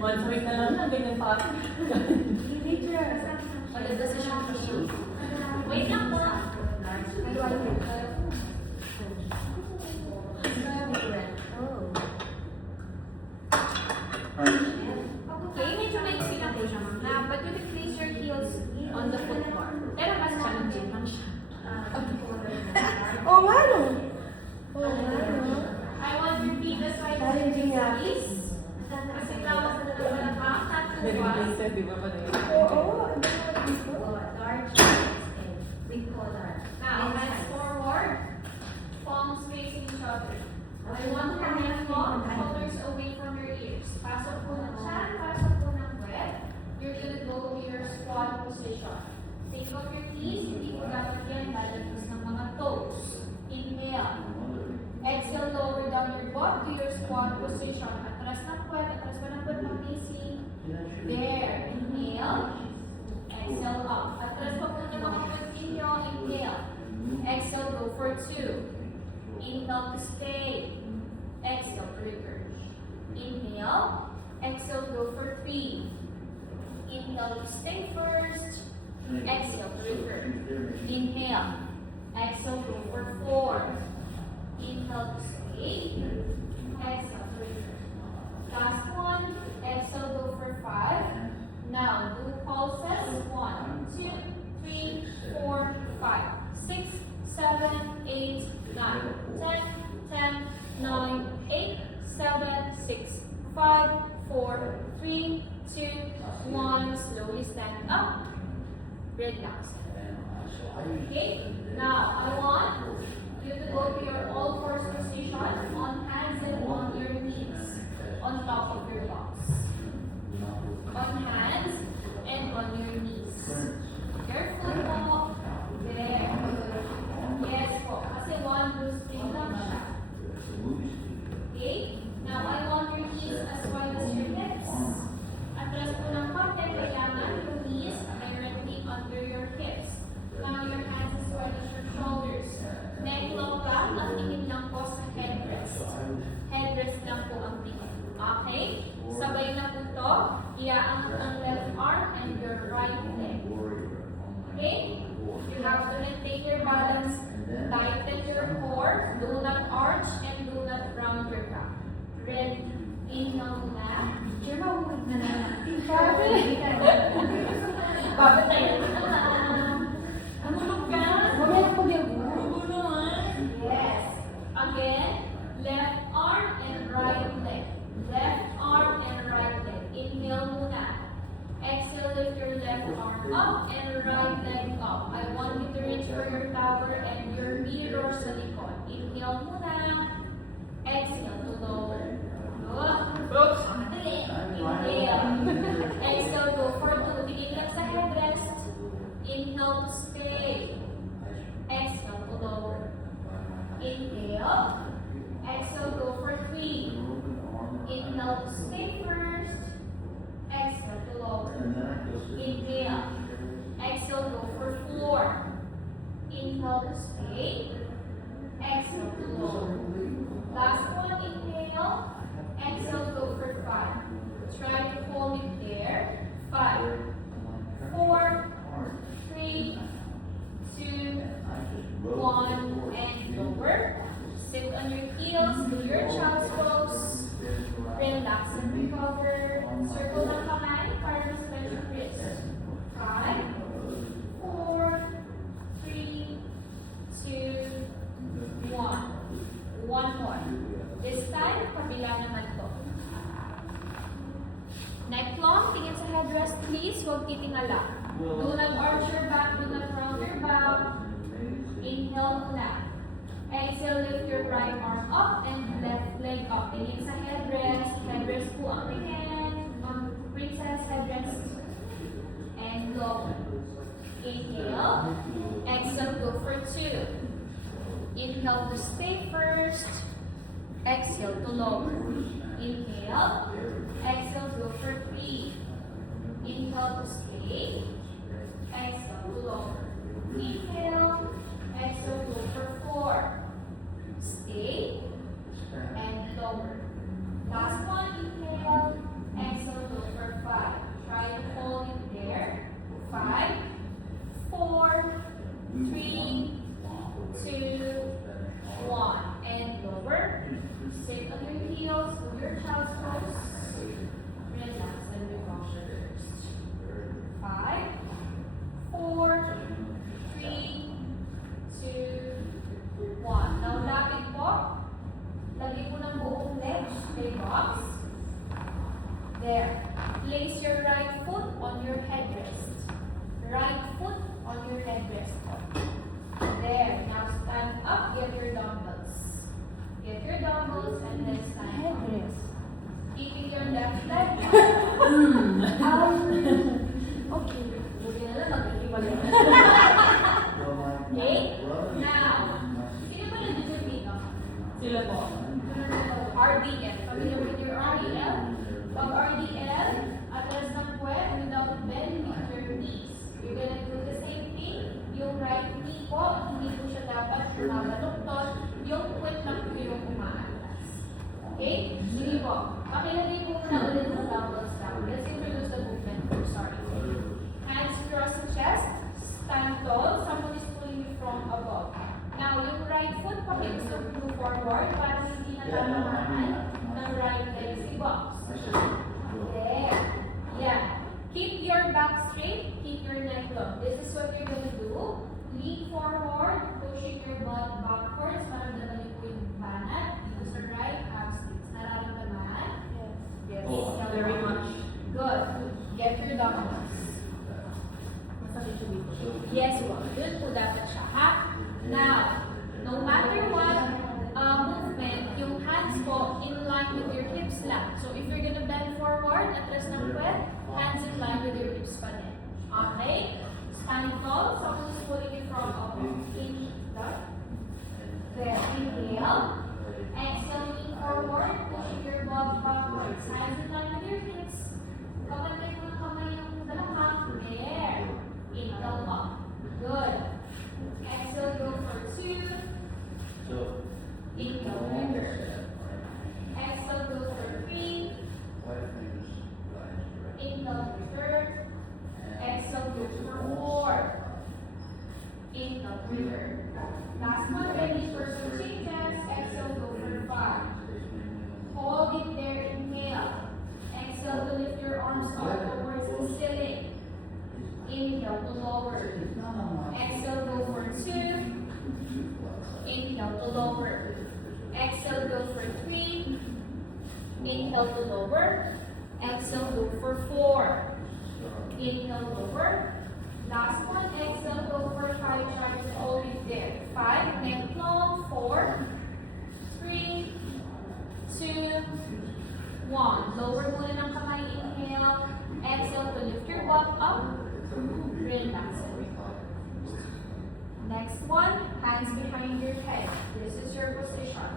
Once a week na lang na, ganyan pa ako. Maganda siya ko siya. Wait lang po. Okay, medyo maiksi na po siya, ma'am. But you can place your heels on the foot bar. Pero mas challenging lang siya. Oo nga no. Oo nga no. I want your feet as wide as Challenging nga. please. Kasi tawag na naman ang tattoo Very was. basic, di ba ba na yun? Oo. Ang dami dito. Now, hands forward. Palms facing each other. I want your hands long, shoulders away from your ears. Pasok po ng chan, pasok po ng breath. You're gonna go to your squat position. Take off your knees, hindi po dapat yan lalagos ng mga toes. Inhale. Exhale, lower down your butt to your squat position. Atras ng puwet, atras pa ng puwet, mag-easy. There. Inhale. Exhale up. Atras pa po ng mga puwet ninyo. Inhale. Exhale, go for 2. Inhale to stay. Exhale to return. Inhale. Exhale, go for 3. Inhale to stay first. Exhale to return. Inhale. Exhale, go for 4. Inhale to stay. Exhale to return. Last one. Exhale, go for 5. Now do pulses. 1, 2, 3, 4, 5, 6, 7, 8, 9, 10, 10, 9, 8, 7, 6, 5, 4, 3, 2, 1. Slowly stand up. Relax. Okay? Now I want you to go to your all fours position on hands and on your knees on top of your box. On hands and on your knees. Careful po. There. Yes po. Kasi one blue string lang siya. Okay? Now I want your knees as wide as your hips. Atras po ng konti, kailangan your knees directly under your hips. Now your hands as wide as your shoulders. Neck long lang, ang tingin lang po sa headrest. Headrest lang po ang tingin. Okay? Sabay na po to. Iaangat ang left arm and your right leg. Okay? You have to maintain your balance. Tighten your core. Do not arch and do not round your back. Ready? Inhale muna. Sure, mauwag na na. Babatayin na lang. Amulog ka. Mamaya na pag-yaw. Yes. Again, left arm and right leg. Left arm and right leg. Inhale muna. Exhale, lift your left arm up and right leg up. I want you to reach for your tower and your mirror sa likod. Inhale muna. Exhale to lower. Good. Oops. Inhale. Exhale, go for 2. Tingin lang sa headrest. Inhale to stay. Exhale to lower. Inhale. Exhale, go for 3. Inhale to stay first. Exhale to lower. Inhale. Exhale, go for 4. Inhale to stay. Exhale to lower. Last one, inhale. Exhale, go for 5. Try to hold it there. 5, 4, 3, 2, 1, and lower. Sit on your heels, do your child's pose. Relax and recover. Circle ng kamay para ma-stretch your wrist. 5, 4, 3, 2, 1. One more. This time, kabila naman to. Neck long, tingin sa headrest please, huwag titingala. Do not arch your back, do not round your back. Inhale muna. Exhale, lift your right arm up and left leg up. Tingin sa headrest. Headrest po ang tingin. Princess headrest. And lower. Inhale. Exhale, go for 2. Inhale to stay first. Exhale to lower. Inhale. Exhale, go for 3. Inhale to stay. Exhale to lower. Inhale. Exhale, go for 4. Stay. And lower. Last one. There. Place your right foot on your headrest. Right foot on your headrest. There. Now stand up. Get your dumbbells. Get your dumbbells and then stand up. Headrest. Keeping your left leg. Okay. Buti na lang, mag-iwalay. Okay? Now, sino ba nag-deserve dito? Sila po. RDL. Familiar with your RDL? Pag RDL, atras ng puwet, without bending your knees. You're gonna do the same thing. Yung right knee po, hindi po siya dapat bumabaluktot. Yung puwet lang po yung umaatras. Okay? Sige po. Pakilagay po muna ulit ng dumbbells down. Let's introduce the movement first. Sorry. Hands across the chest. Stand tall. Someone is pulling you from above. Now, yung right foot, pakiusap mo forward para hindi natatamaan ng right leg si box. There. Yeah. Keep your back straight. Keep your neck long. This is what you're gonna do. Lean forward, pushing your butt backwards. Maramdaman niyo po yung banat dito sa right hamstrings. Nararamdaman? Yes. Oh, very much. Good. Get your dumbbells. Masakit siya dito. Yes, well, yun po dapat siya, ha? Now, no matter what movement, yung hands po in line with your hips lang. So, if you're gonna bend forward, atras ng puwet, hands in line with your hips pa din. Okay? Stand tall. Someone is pulling you from above. In, there. Inhale. Exhale, lean forward, pushing your butt backwards. Hands in line with your hips. Kapatid mo ng kamay yung balakang. There. Inhale up. Good. Exhale, go for 2. Inhale, return. Exhale, go for 3. Inhale, return. Exhale, go for 4. Inhale, return. Last one, ready for some changes. Exhale, go for 5. Hold it there, inhale. Exhale to lift your arms up towards the ceiling. Inhale to lower. Exhale, go for 2. Inhale to lower. Exhale, go for 3. Inhale to lower. Exhale, go for 4. Inhale, lower. Last one, exhale, go for 5. Try to hold it there. 5, neck long. 4, 3, 2, 1. Lower muna ng kamay. Inhale. Exhale to lift your butt up. Relax it. Next one, hands behind your head. This is your position.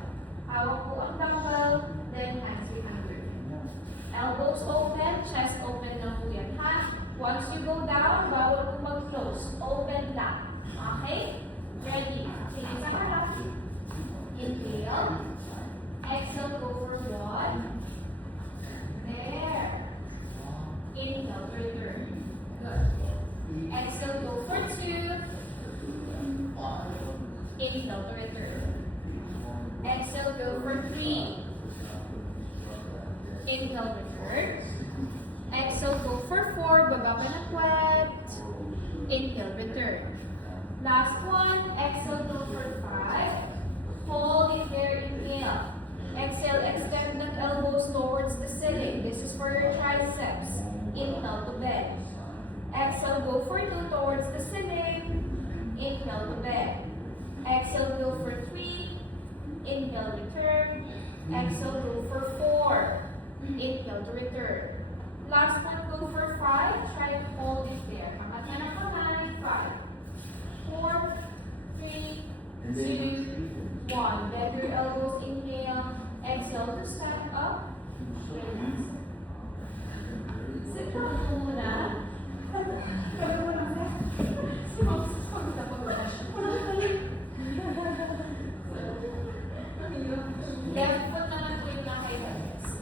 Hawak po ang dumbbell, then hands behind your head. Elbows open, chest open lang po yan, ha? Once you go down, bawal po mag-close. Open lang. Okay? Ready? Tingin sa harap. Inhale. Exhale, go for 1. There. Inhale, return. Good. Exhale, go for 2. Inhale to return. Exhale, go for 3. Inhale, return. Exhale, go for 4. Baba ka na puwet. Inhale, return. Last one. Exhale, go for 5. Hold it there. Inhale. Exhale, extend the elbows towards the ceiling. This is for your triceps. Inhale to bend. Exhale, go for 2 towards the ceiling. Inhale to bend. Exhale, go for 3. Inhale, return. Exhale, go for 4. Inhale to return. Last one, go for 5. Try to hold it there. Angat na ng kamay. 5, 4, 3, 2, 1. Bend your elbows. Inhale. Exhale to stand up. Relax. Sit down muna. Left foot naman po yung nakain na rest.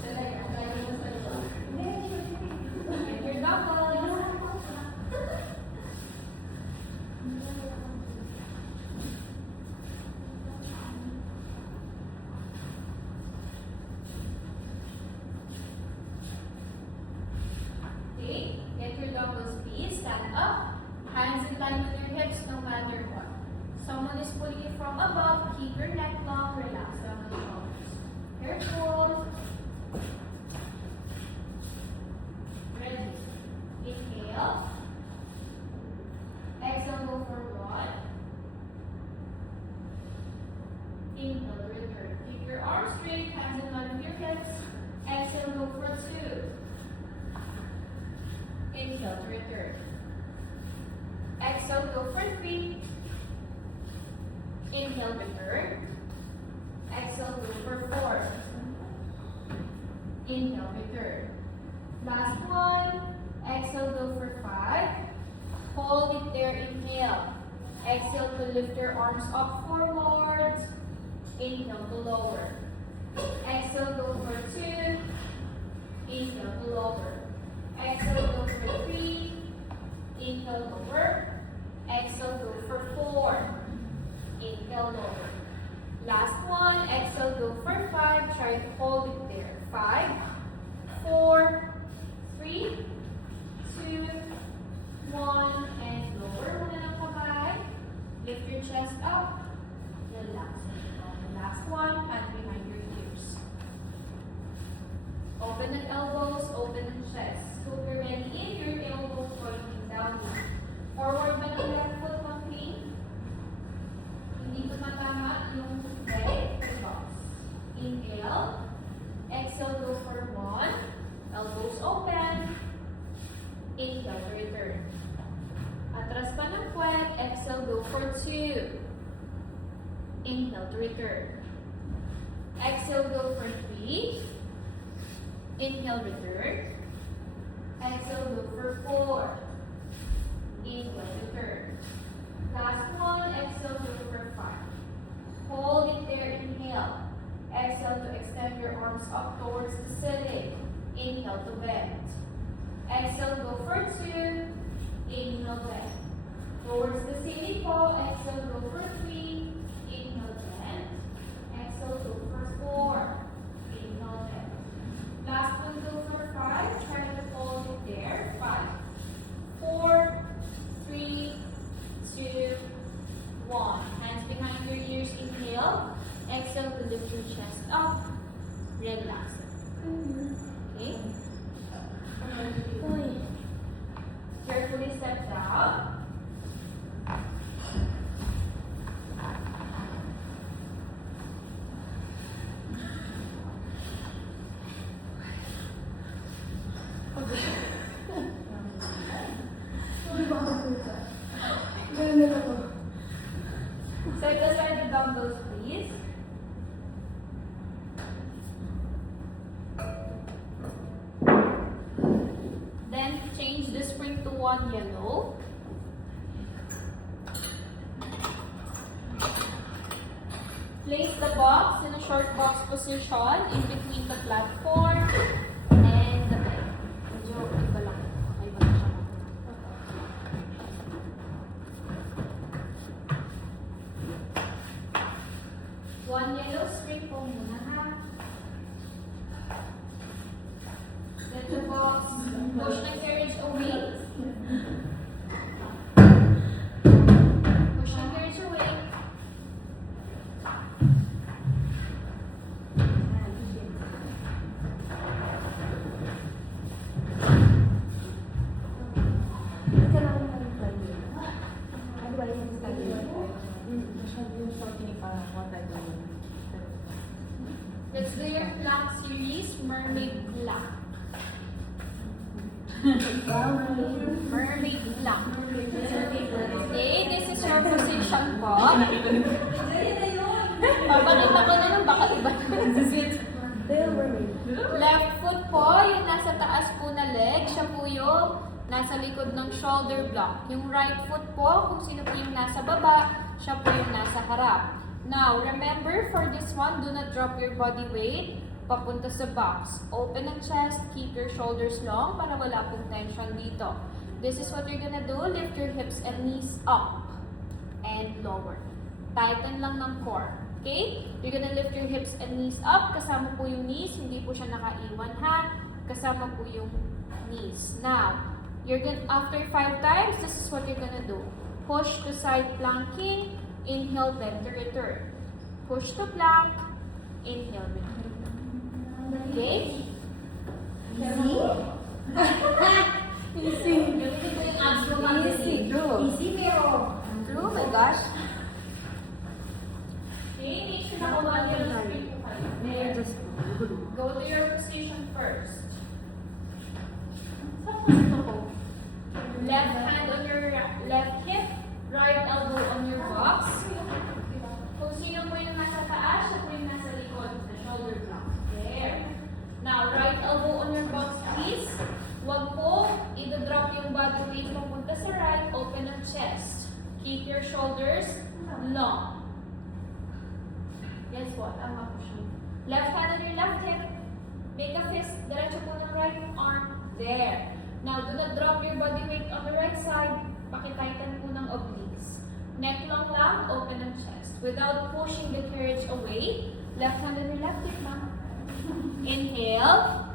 Talaga, lagi mo sa likod. Get your dumbbells. return. Exhale, go for 3. Inhale, return. Exhale, go for 4. Inhale, return. Last one. Exhale, go for 5. Hold it there, inhale. Exhale to lift your arms up forwards. Inhale to lower. Exhale, go for 2. Inhale to lower. Exhale, go for 3. Inhale, lower. Exhale, go for 4. Inhale, lower. Last one. Exhale, go for 5. Try to hold it there. 5, 4, 3, 2, 1, and lower muna ng kamay. Lift your chest up. Relax. Last one, hand behind your ears. Open the elbows, open the chest. Scoop your belly in, your elbows pointing down. Forward ba ng left foot, Maki? Hindi tumatama yung leg or box. Inhale. Exhale, go for 1. Elbows open. Inhale to return. Atras pa ng puwet. Exhale, go for 2. Inhale to return. Exhale, go for 3. Inhale, return. Exhale, go for 4. Inhale, return. Last one. Exhale, go for 5. Hold it there. Inhale. Exhale to extend your arms up towards the ceiling. Inhale to bend. Exhale, go for 2. Inhale, bend. Towards the ceiling po. Exhale, go for 3. Inhale, bend. Exhale, go for 4. Inhale, bend. Last one, go for 5. Try to hold it there. 5, 4, 3, 2, 1. Hands behind your ears. Inhale. Exhale to lift your chest up. Relax. Okay? Carefully step down. Set aside the dumbbells, please. Then change the spring to 1 yellow. Place the box in a short box position in between the platform and the bed. Medyo iba lang. Iba na siya. One yellow spring po muna ha. Let the box push the carriage away. Push the carriage away. Let's do your plank series, mermaid plank. Mermaid plank. Okay, this is your position po. Papakita ko na lang baka iba. Left foot po, yung nasa taas po na leg, siya po yung nasa likod ng shoulder block. Yung right foot po, kung sino po yung nasa baba, siya po yung nasa harap. Now, remember for this one, do not drop your body weight papunta sa box. Open ang chest, keep your shoulders long para wala pong tension dito. This is what you're gonna do. Lift your hips and knees up and lower. Tighten lang ng core. Okay? You're gonna lift your hips and knees up. Kasama po yung knees. Hindi po siya nakaiwan ha. Kasama po yung knees. Now, you're gonna, after 5 times, this is what you're gonna do. Push to side planking. Inhale, bend to return. Push to plank. Inhale, return. Okay? Easy? Easy. Gamitin ko yung abs mo mga Easy. Easy pero. Oh my gosh. Okay, make sure na kumain yung screen po kayo. There. Go to your position first. Saan ko ito ko? Diretso po ng right arm. There. Now, do not drop your body weight on the right side. Pakitighten po ng obliques. Neck long lang, open ang chest. Without pushing the carriage away. Left hand on your left hip, ma'am. Inhale.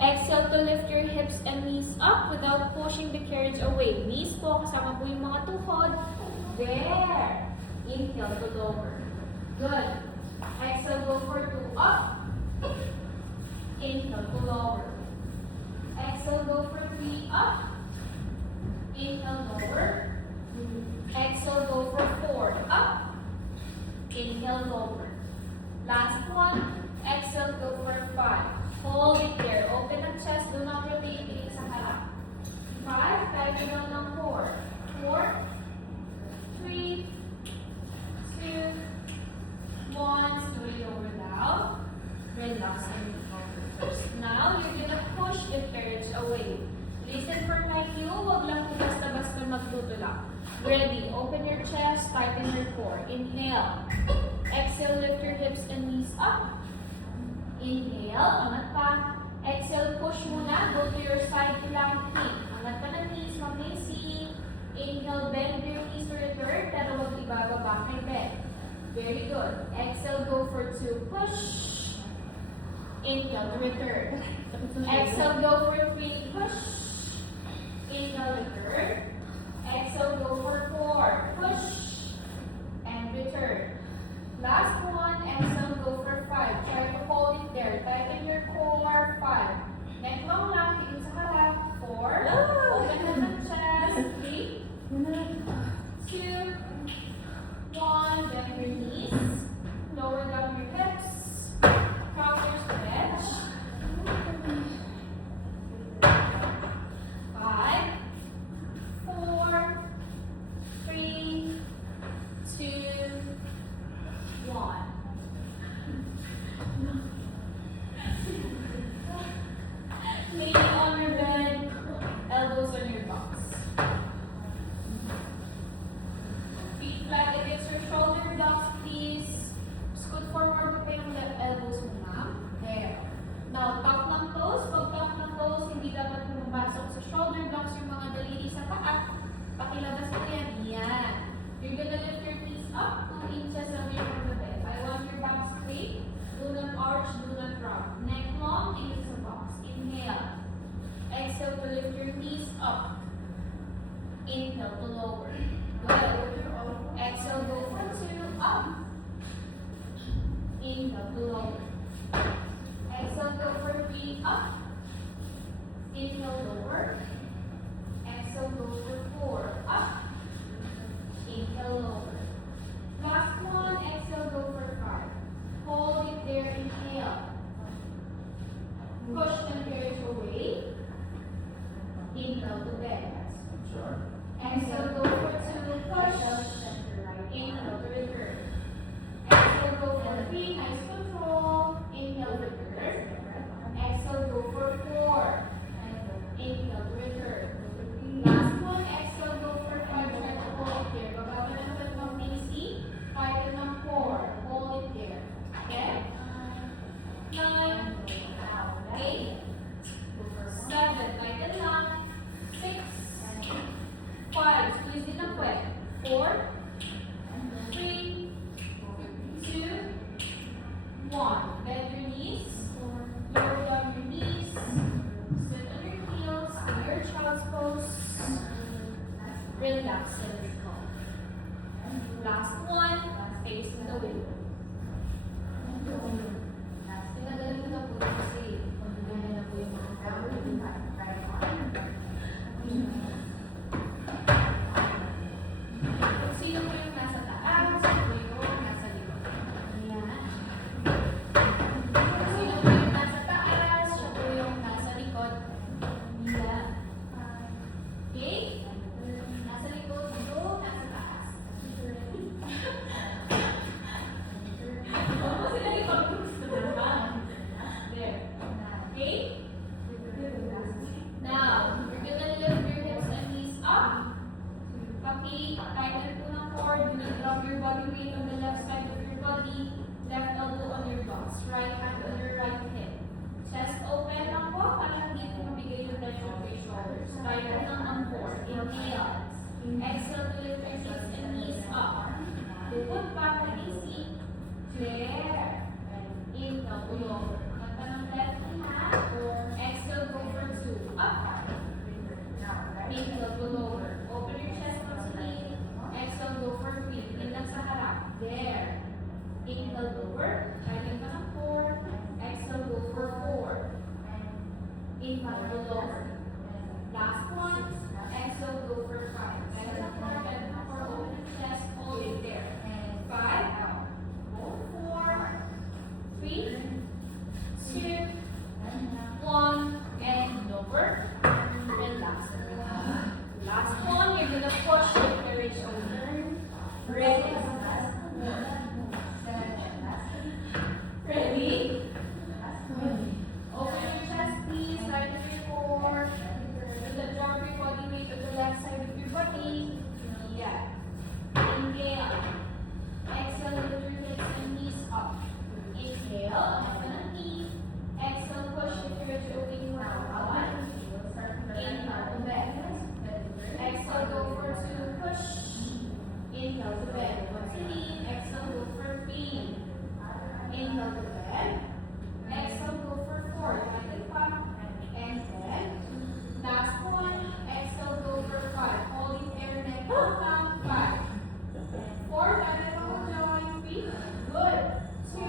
Exhale to lift your hips and knees up without pushing the carriage away. Knees po, kasama po yung mga tuhod. There. Inhale to lower. Good. Exhale, go for 2 up. Inhale to lower. Exhale, go for 3 up. Inhale, lower. Exhale, go for 4 up. Inhale, lower. Last one. Exhale, go for 5. Hold it there. Open ang chest. Do not rotate. Tingin sa harap. 5. Tighten down ng 4. 4. 3. 2. 1. Slowly lower down. Relax and recover first. Now, you're gonna push the carriage away. Listen for my cue. Huwag lang po basta-basta magtutulak. Ready. Open your chest. Tighten your core. Inhale. Exhale. Lift your hips and knees up. Inhale. Angat pa. Exhale. Push muna. Go to your side plank knee. Angat pa ng knees. Mag-easy. Inhale. Bend your knees to return. Pero huwag ibababa kay bend. Very good. Exhale. Go for 2. Push. Inhale. To return. Exhale. Go for 3. Push. Inhale. Return. Exhale. Go for 4. Push. And return. Last one. Exhale. Go for 5. Try to hold it there. Tighten your core. 5. Neck long lang. Tingin sa harap. 4. Open na ng chest. 3. 2. 1. Bend your knees. Lower down your hips. Counter stretch. 5. 4. 3. 2. 1. Lay on your bed, elbows on your box. Feet flat against your shoulder blocks, please. Scoot forward pa yung left elbows mo, ma'am. There. Now, top ng toes. Pag top ng toes, hindi dapat pumapasok sa shoulder blocks yung mga daliri sa paa. Pakilabas mo yan. Yan. You're gonna lift your knees up 2 inches away from the bed. I want your back straight. Do not arch, do not drop. Neck long, tingin sa box. Inhale. Exhale to lift your knees up. Inhale to lower. Good. Exhale, go for 2, up. Inhale to lower. Exhale, go for 3, up. Inhale, lower. Exhale, go for 4, up. Inhale, lower. Last one, exhale, go for 5. Hold it there, inhale. Push and carriage away. Inhale to bend. Exhale, go for 2, push. Inhale to return. Exhale, go for 3, nice control. Inhale, return. Exhale, go for 4. Inhale to return. Last one, exhale, go for 5. Try to hold it there. Baba na lang ulit ng easy. Tighten ng 4. Hold it there. Okay? 9, 8, 7, tighten lang. 6, 5, squeeze din ang puwet. 4, 3, 2, 1. Bend your knees. Lower down your knees. Sit on your heels. In your child's pose. Relax and recall. Last one. Facing the window. Tinagalan ko na po kasi magaganda na po yung mga tao. Kung sino po yung nasa taas, sino po yung nasa likod. Ayan. Kung sino po yung nasa taas, siya po yung nasa likod. Ayan. Okay? Nasa likod, go, nasa taas. lower. Mata ng left hand. Exhale, go for 2. Up. Inhale, go lower. Open your chest once again. Exhale, go for 3. Yun lang sa harap. There. Inhale, lower. Kaya ka ng 4. Exhale, go for 4. Inhale, go lower. Last one. Exhale, go for 5. Kaya ka ng 4. Kaya ka ng 4. Open your chest. Hold it there. 5. 4. 3. 2. 1. And lower. Relax. Last one, you're gonna push it to reach over. Ready? Ready? Open your chest, please. Side of your core. Do the drop your body weight to the left side of your body. Yeah. Inhale. Exhale, lift your hips and knees up. Inhale, and then knee. Exhale, push it to reach over. Inhale, back. Exhale, go for 2, push. Inhale to bend. Once again, exhale, go for 3. Inhale to bend. Exhale, go for 4. Like it back. And then, last one. Exhale, go for 5. Hold it there, neck down. 5. 4. Diagonal joint. 3. Good. 2.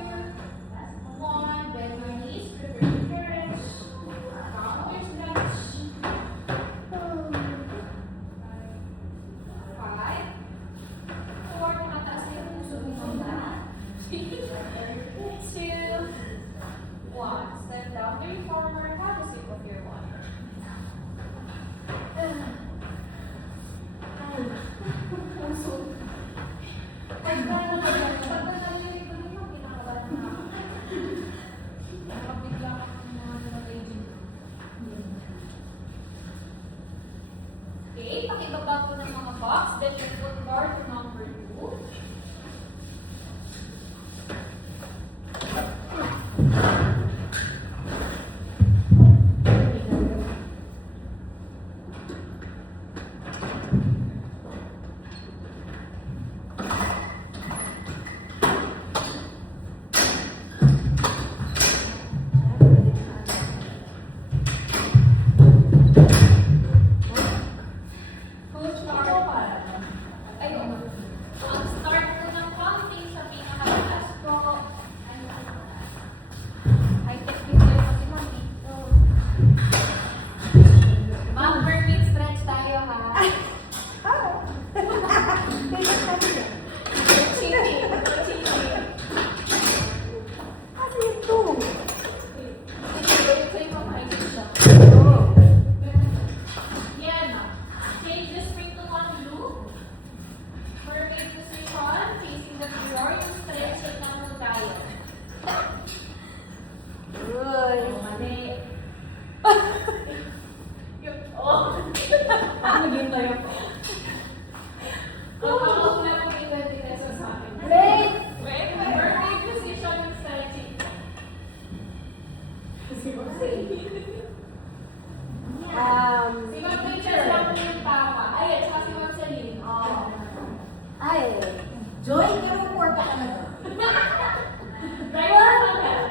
1. Bend your knees. Prepare your courage. Counter stretch. 5, 4, tumataas na yung puso mo na. 3, 2, 1. Step down to your forward. Have a sip of your water. Puso. Ay, parang narinig ko naman, kinakabahan na ako. Nakabigla ako ng mga nag-aging. Okay, pakibaba po ng mga box. Then you put bar to number 2. Push start. Ayun. Ang start po ng counting sa pinakataas ko. High-tech din kayo kasi mami. Ma'am, perfect stretch tayo ha. Chini. Kasi ito. Yan. Change the spring to one loop. Perfect position. Facing the floor. Yung stretch it lang po tayo. Good. Mali. Paano yun tayo po? Kapag na po yung 20 pesos sa akin. Great. Wait, perfect position yung stretching. Kasi ba? Si Ma'am Princess lang po yung tama. Ay, at saka si Ma'am Celine. Ay, Joy, pero work ka talaga. Right on that.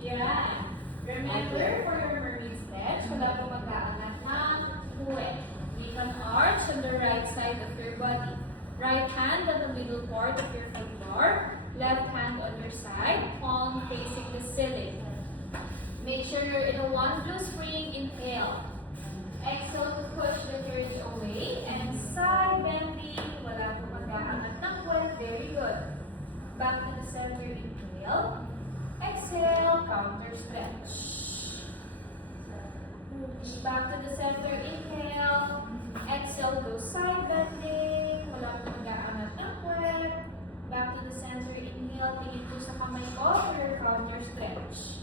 Yeah. Remember, for your mermaid stretch, wala po mag-aangat ng puwet. Make an arch on the right side of your body. Right hand on the middle part of your foot bar. Left hand on your side, palm facing the ceiling. Make sure you're in a one blue spring. Inhale. Exhale to push the carriage away. And side bending. Wala po mag-aangat ng puwet. Very good. Back to the center. Inhale. Exhale. Counter stretch. Back to the center. Inhale. Exhale. Go side bending. Wala po mag-aangat ng puwet. Back to the center. Inhale. Tingin po sa kamay ko for your counter stretch.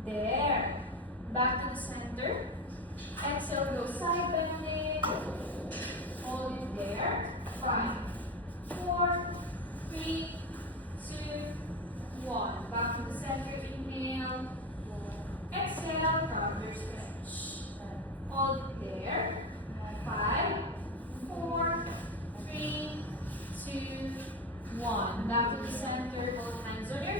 There. Back to the center. Exhale, go side bending. Hold it there. 5, 4, 3, 2, 1. Back to the center. Inhale. Exhale, counter stretch. Hold it there. 5, 4, 3, 2, 1. Back to the center. Both hands on your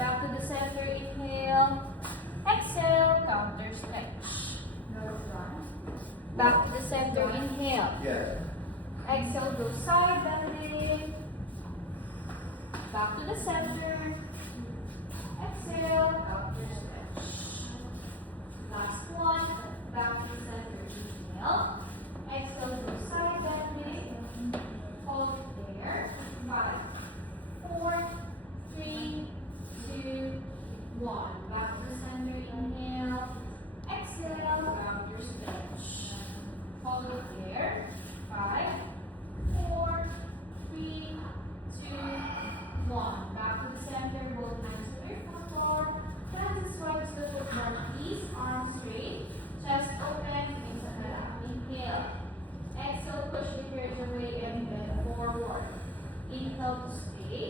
Back to the center, inhale. Exhale, counter stretch. Back to the center, inhale. Yes. Exhale, go side bending. Back to the center. Exhale, counter stretch. Last one. Back to the center, inhale. Exhale, go side bending. Hold it there. 5, 4, 3, 2, 1. Back to the center, inhale. Exhale, counter stretch. Hold it there. 5, 4, 3, 2, 1. Back to the center, both hands away from the floor. Hands as wide as the footboard, please. Arms straight, chest open, wings on the lap. Inhale. Exhale, push the ears away and bend forward. Inhale to stay.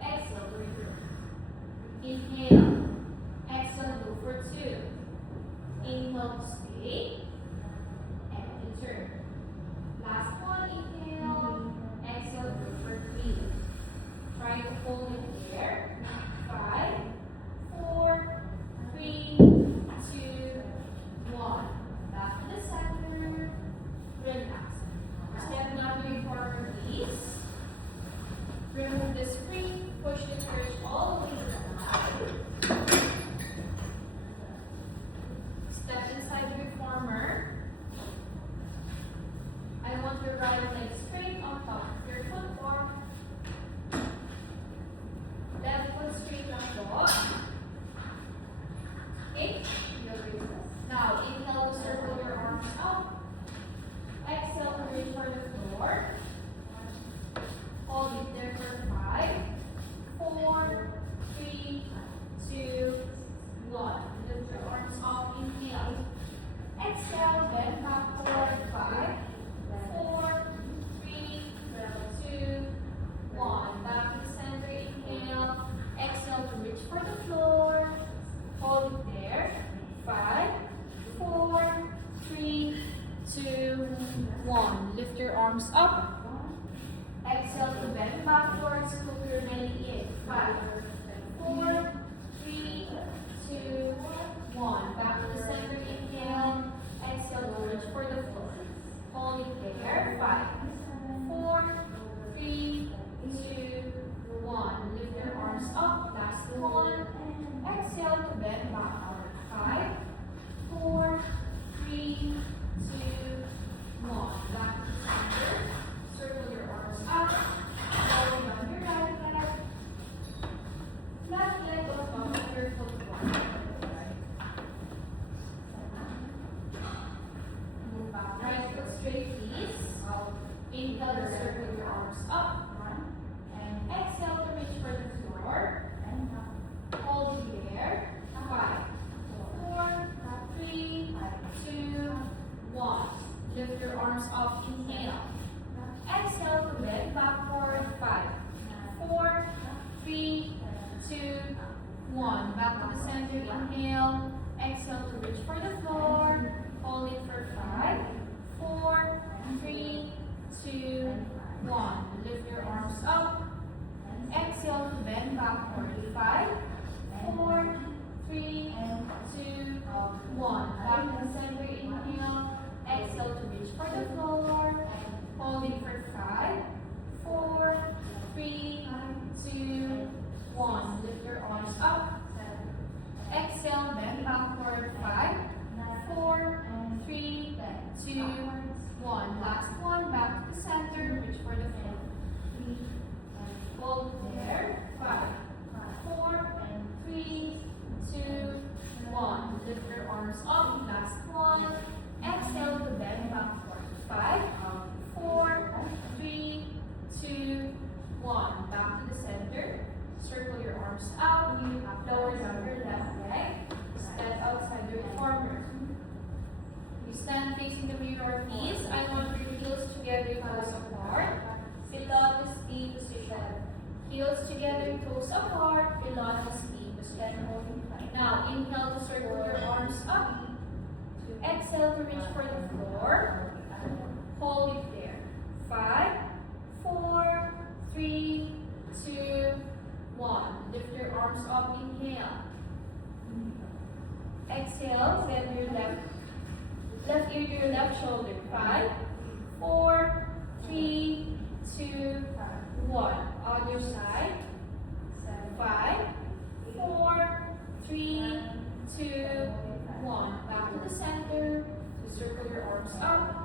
Exhale to return. Inhale. Exhale, go for 2. Inhale to stay. And return. Last one, inhale. Exhale, go for 3. Try to hold it there. 5, 4, 3, 2, 1. Back to the center. Relax. Step down to reformer, please. Remove the spring. Push the church all the way to the back. Step inside the reformer. I want your right leg straight on top of your footboard. Left foot straight on top. Okay? Now inhale to circle your arms up. Exhale to reach for the floor. Hold it there for 5, 4, 3, 2, 1. Lift your arms up. Inhale. Exhale, bend backward. 5, 4, 3, 2, 1. Back to the center. Inhale. Exhale to reach for the floor. Hold it there. 5, 4, 3, 2, 1. Lift your arms up. Exhale to bend backwards. Hook your belly in. 5, 4, 3, 2, 1. Back to the center. Inhale. Exhale to reach for the floor. Hold it there. 5, 4, 3, 2, 1. Lift your arms up. Last one. Exhale to bend backward. 5, 4, 3, 2, 1. Back to the center. Circle your arms up. Roll down your right leg. Left leg on top of your footboard. Move back. Right foot straight, please. Inhale to circle your arms up. And exhale to reach for the floor. Hold it there. 5, 4, 3, 2, 1. Lift your arms up. Inhale. Exhale to bend backward. 5, 4, 3, 2, 1. Back to the center. Inhale. Exhale to reach for the floor. Hold it for 5, 4, 3, 2, 1. Lift your arms up. Exhale to bend backward. 5, 4, 3, 2, 1. Back to the center. Inhale. Exhale to reach for the floor. Hold it for 5, 4, 3, 2, 1. Lift your arms up. Exhale, bend backward. 5, 4, 3, 2, 1. Last one. Back to the center. Reach for the floor. Hold there. 5, 4, 3, 2, 1. Lift your arms up. Last one. Exhale to bend backward. 5, 4, 3, 2, 1. Back to the center. Circle your arms out. Lower down your left leg. Step outside the reformer. You stand facing the mirror, please. I want your heels together, toes apart. Pilates knee position. Heels together, toes apart. Pilates knee position. Now inhale to circle your arms up. Exhale to reach for the floor. Hold it there. 5, 4, 3, 2, 1. Lift your arms up. Inhale. Exhale. Bend your left ear to your left shoulder. 5, 4, 3, 2, 1. Other side. 5, 4, 3, 2, 1. Back to the center. So circle your arms up.